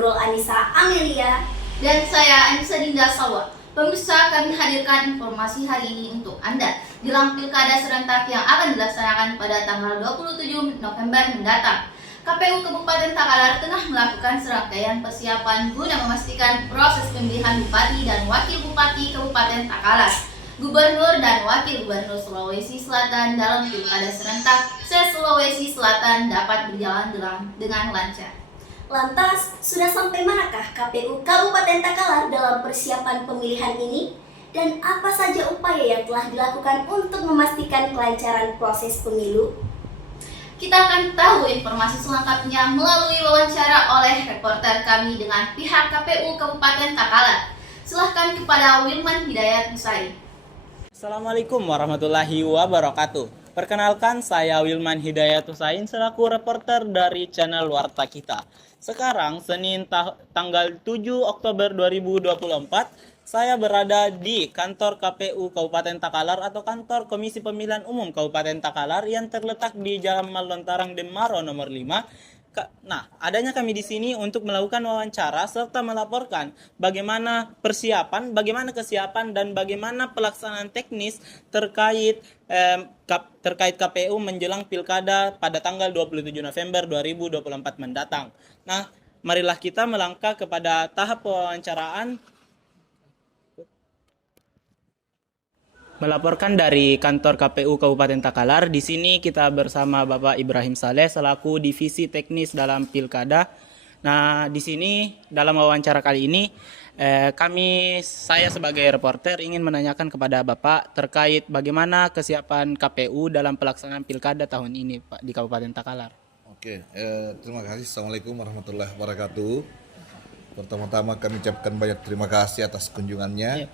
Nurul Anissa Amelia. Dan saya Anissa Dinda Salwa. Pemirsa, kami hadirkan informasi hari ini untuk Anda jelang Pilkada serentak yang akan dilaksanakan pada tanggal 27 November mendatang. KPU Kabupaten Takalar tengah melakukan serangkaian persiapan guna memastikan proses pemilihan Bupati dan Wakil Bupati Kabupaten Takalar, Gubernur dan Wakil Gubernur Sulawesi Selatan dalam Pilkada serentak se-Sulawesi Selatan dapat berjalan dengan lancar. Lantas, sudah sampai manakah KPU Kabupaten Takalar dalam persiapan pemilihan ini? Dan apa saja upaya yang telah dilakukan untuk memastikan kelancaran proses pemilu? Kita akan tahu informasi selengkapnya melalui wawancara oleh reporter kami dengan pihak KPU Kabupaten Takalar. Silahkan kepada Wilman Hidayat Husain. Assalamualaikum warahmatullahi wabarakatuh. Perkenalkan, saya Wilman Hidayat Husain selaku reporter dari channel Warta Kita. Sekarang, Senin tanggal 7 Oktober 2024, saya berada di kantor KPU Kabupaten Takalar atau kantor Komisi Pemilihan Umum Kabupaten Takalar yang terletak di Jalan Malontarang Demaro nomor 5. Nah, adanya kami di sini untuk melakukan wawancara serta melaporkan bagaimana persiapan, bagaimana kesiapan dan bagaimana pelaksanaan teknis terkait KPU menjelang Pilkada pada tanggal 27 November 2024 mendatang. Nah, marilah kita melangkah kepada tahap wawancaraan. Melaporkan dari kantor KPU Kabupaten Takalar, di sini kita bersama Bapak Ibrahim Saleh selaku divisi teknis dalam Pilkada. Nah, di sini dalam wawancara kali ini saya sebagai reporter ingin menanyakan kepada Bapak terkait bagaimana kesiapan KPU dalam pelaksanaan Pilkada tahun ini, Pak, di Kabupaten Takalar. Oke, terima kasih. Assalamualaikum warahmatullahi wabarakatuh. Pertama-tama kami ucapkan banyak terima kasih atas kunjungannya.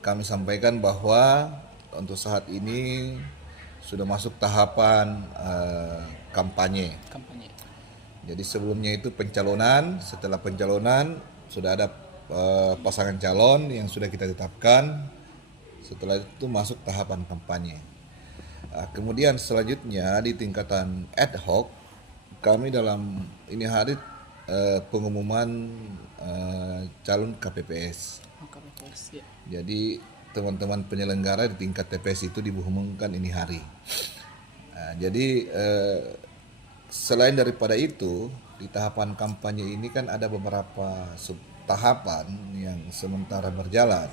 Kami sampaikan bahwa untuk saat ini sudah masuk tahapan kampanye. Jadi sebelumnya itu pencalonan, setelah pencalonan sudah ada pasangan calon yang sudah kita tetapkan. Setelah itu masuk tahapan kampanye. Kemudian selanjutnya di tingkatan ad hoc kami dalam ini hari pengumuman calon KPPS. Jadi teman-teman penyelenggara di tingkat TPS itu diumumkan ini hari. Jadi selain daripada itu di tahapan kampanye ini kan ada beberapa tahapan yang sementara berjalan.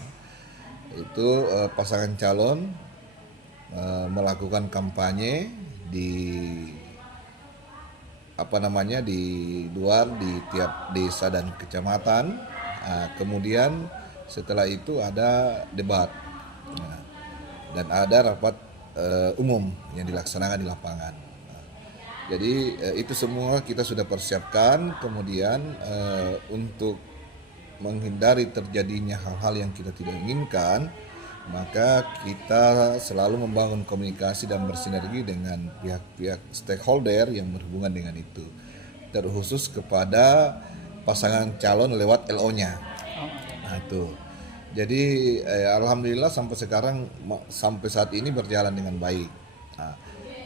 Itu pasangan calon melakukan kampanye di di luar di tiap desa dan kecamatan. Kemudian setelah itu ada debat dan ada rapat umum yang dilaksanakan di lapangan. Jadi itu semua kita sudah persiapkan. Kemudian untuk menghindari terjadinya hal-hal yang kita tidak inginkan, maka kita selalu membangun komunikasi dan bersinergi dengan pihak-pihak stakeholder yang berhubungan dengan itu, terkhusus kepada pasangan calon lewat LO-nya. Nah itu. Jadi alhamdulillah sampai sekarang, sampai saat ini berjalan dengan baik. Nah,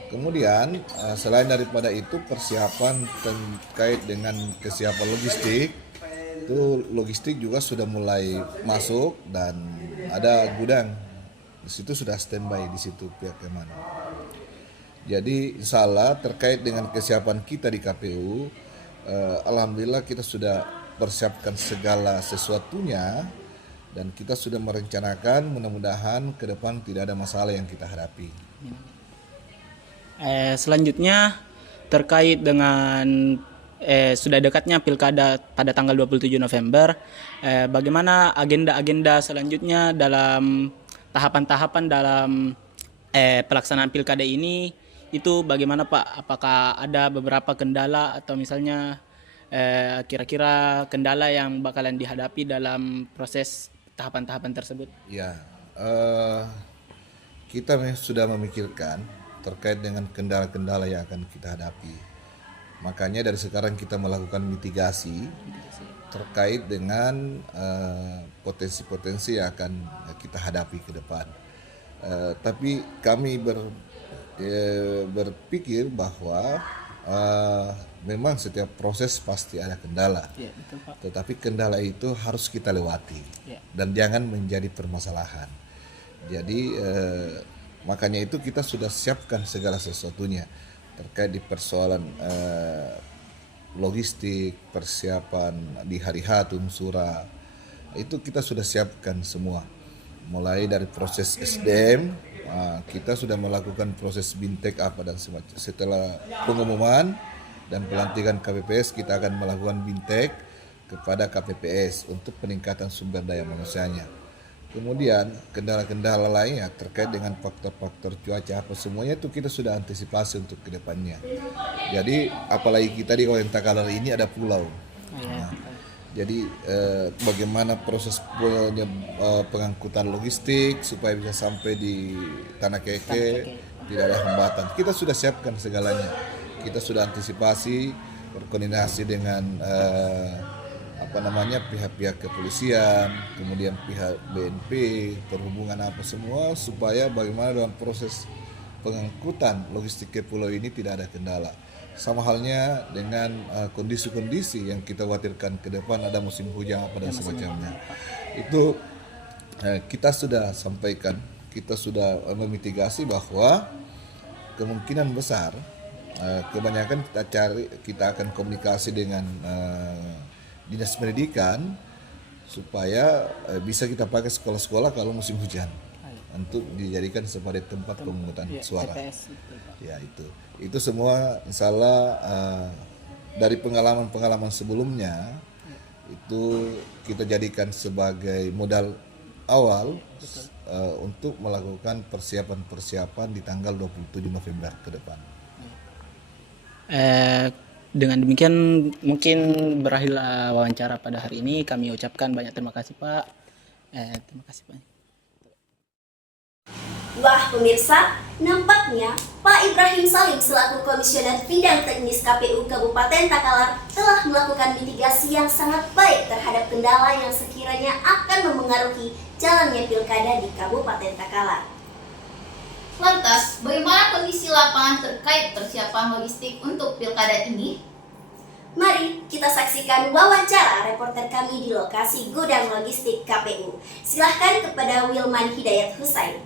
kemudian selain daripada itu persiapan terkait dengan kesiapan logistik, itu logistik juga sudah mulai masuk dan ada gudang. Di situ sudah standby di situ pihak Kemenlu. Jadi insya Allah terkait dengan kesiapan kita di KPU, alhamdulillah kita sudah persiapkan segala sesuatunya dan kita sudah merencanakan mudah-mudahan ke depan tidak ada masalah yang kita hadapi. Selanjutnya terkait dengan sudah dekatnya Pilkada pada tanggal 27 November, bagaimana agenda-agenda selanjutnya dalam tahapan-tahapan dalam pelaksanaan Pilkada ini, itu bagaimana Pak? Apakah ada beberapa kendala atau misalnya kira-kira kendala yang bakalan dihadapi dalam proses tahapan-tahapan tersebut? Ya, kita sudah memikirkan terkait dengan kendala-kendala yang akan kita hadapi. Makanya dari sekarang kita melakukan mitigasi terkait dengan potensi-potensi yang akan kita hadapi ke depan. Tapi kami berpikir bahwa memang setiap proses pasti ada kendala. Ya, betul Pak. Tetapi kendala itu harus kita lewati Ya. dan jangan menjadi permasalahan. Jadi makanya itu kita sudah siapkan segala sesuatunya terkait di persoalan logistik, persiapan di hari H Tunsura. Itu kita sudah siapkan semua. Mulai dari proses SDM, kita sudah melakukan proses bintek apa dan semacam. Setelah pengumuman dan pelantikan KPPS, kita akan melakukan bintek kepada KPPS untuk peningkatan sumber daya manusianya. Kemudian kendala-kendala lainnya terkait dengan faktor-faktor cuaca apa semuanya itu kita sudah antisipasi untuk kedepannya. Jadi apalagi kita di Kabupaten Takalar ini ada pulau. Nah, jadi bagaimana proses pengangkutan logistik supaya bisa sampai di Tanah Keke tidak ada hambatan. Kita sudah siapkan segalanya. Kita sudah antisipasi berkoordinasi dengan pihak-pihak kepolisian, kemudian pihak BNP, perhubungan apa semua supaya bagaimana dalam proses pengangkutan logistik ke pulau ini tidak ada kendala. Sama halnya dengan kondisi-kondisi yang kita khawatirkan ke depan ada musim hujan apa dan semacamnya. Itu kita sudah sampaikan, kita sudah memitigasi bahwa kemungkinan besar kebanyakan kita akan komunikasi dengan Dinas Pendidikan supaya bisa kita pakai sekolah-sekolah kalau musim hujan untuk dijadikan sebagai tempat pemungutan suara. Ya itu semua insya Allah dari pengalaman-pengalaman sebelumnya itu kita jadikan sebagai modal awal untuk melakukan persiapan-persiapan di tanggal 27 November ke depan. Dengan demikian mungkin berakhirlah wawancara pada hari ini. Kami ucapkan banyak terima kasih Pak. Terima kasih Pak. Wah pemirsa, nampaknya Pak Ibrahim Salim selaku Komisioner Bidang Teknis KPU Kabupaten Takalar telah melakukan mitigasi yang sangat baik terhadap kendala yang sekiranya akan memengaruhi jalannya pilkada di Kabupaten Takalar. Lantas, bagaimana kondisi lapangan terkait persiapan logistik untuk pilkada ini? Mari kita saksikan wawancara reporter kami di lokasi gudang logistik KPU. Silahkan kepada Wilman Hidayat Husain.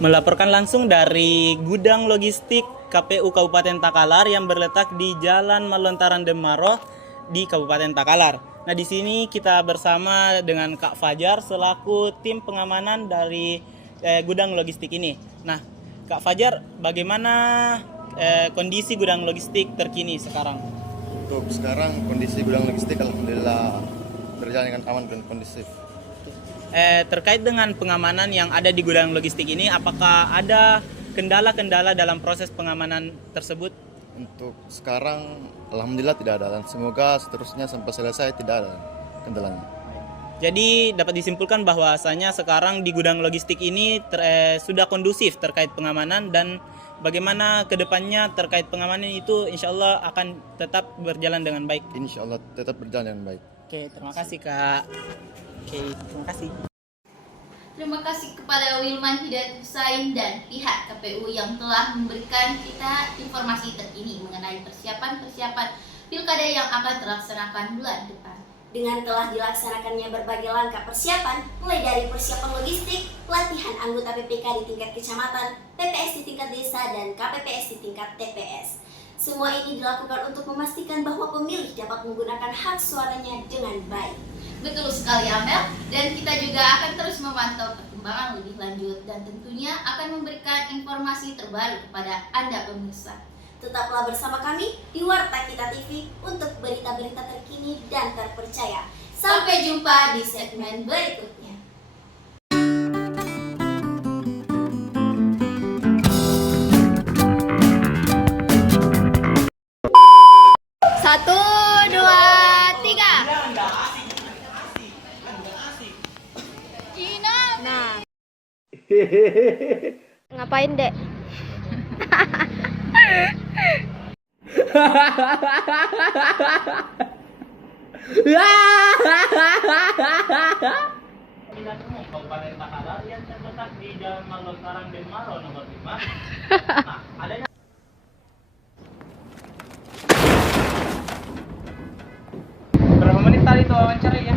Melaporkan langsung dari gudang logistik KPU Kabupaten Takalar yang berletak di Jalan Malontaran Demaroh di Kabupaten Takalar. Nah, di sini kita bersama dengan Kak Fajar selaku tim pengamanan dari gudang logistik ini. Nah, Kak Fajar, bagaimana kondisi gudang logistik terkini sekarang? Untuk sekarang kondisi gudang logistik alhamdulillah berjalan dengan aman dan kondusif. Terkait dengan pengamanan yang ada di gudang logistik ini, apakah ada kendala-kendala dalam proses pengamanan tersebut? Untuk sekarang alhamdulillah tidak ada dan semoga seterusnya sampai selesai tidak ada kendalanya. Jadi dapat disimpulkan bahwasanya sekarang di gudang logistik ini sudah kondusif terkait pengamanan, dan bagaimana kedepannya terkait pengamanan itu insya Allah akan tetap berjalan dengan baik. Insya Allah tetap berjalan dengan baik. Oke, terima kasih Kak. Oke, terima kasih. Terima kasih kepada Wilman Hidayat Husain dan pihak KPU yang telah memberikan kita informasi terkini mengenai persiapan-persiapan pilkada yang akan terlaksanakan bulan depan. Dengan telah dilaksanakannya berbagai langkah persiapan, mulai dari persiapan logistik, pelatihan anggota PPK di tingkat kecamatan, PPS di tingkat desa, dan KPPS di tingkat TPS. Semua ini dilakukan untuk memastikan bahwa pemilih dapat menggunakan hak suaranya dengan baik. Betul sekali Amel, dan kita juga akan terus memantau perkembangan lebih lanjut dan tentunya akan memberikan informasi terbaru kepada Anda pemirsa. Tetaplah bersama kami di Warta Kita TV untuk berita-berita terkini dan terpercaya. Sampai jumpa di segmen berikutnya. Satu, dua, tiga. Nah, ngapain dek? Kabupaten Takalar yang terletak di Jalan Malontaran Demaroh nomor 5. Nah, adanya wawancarai ya.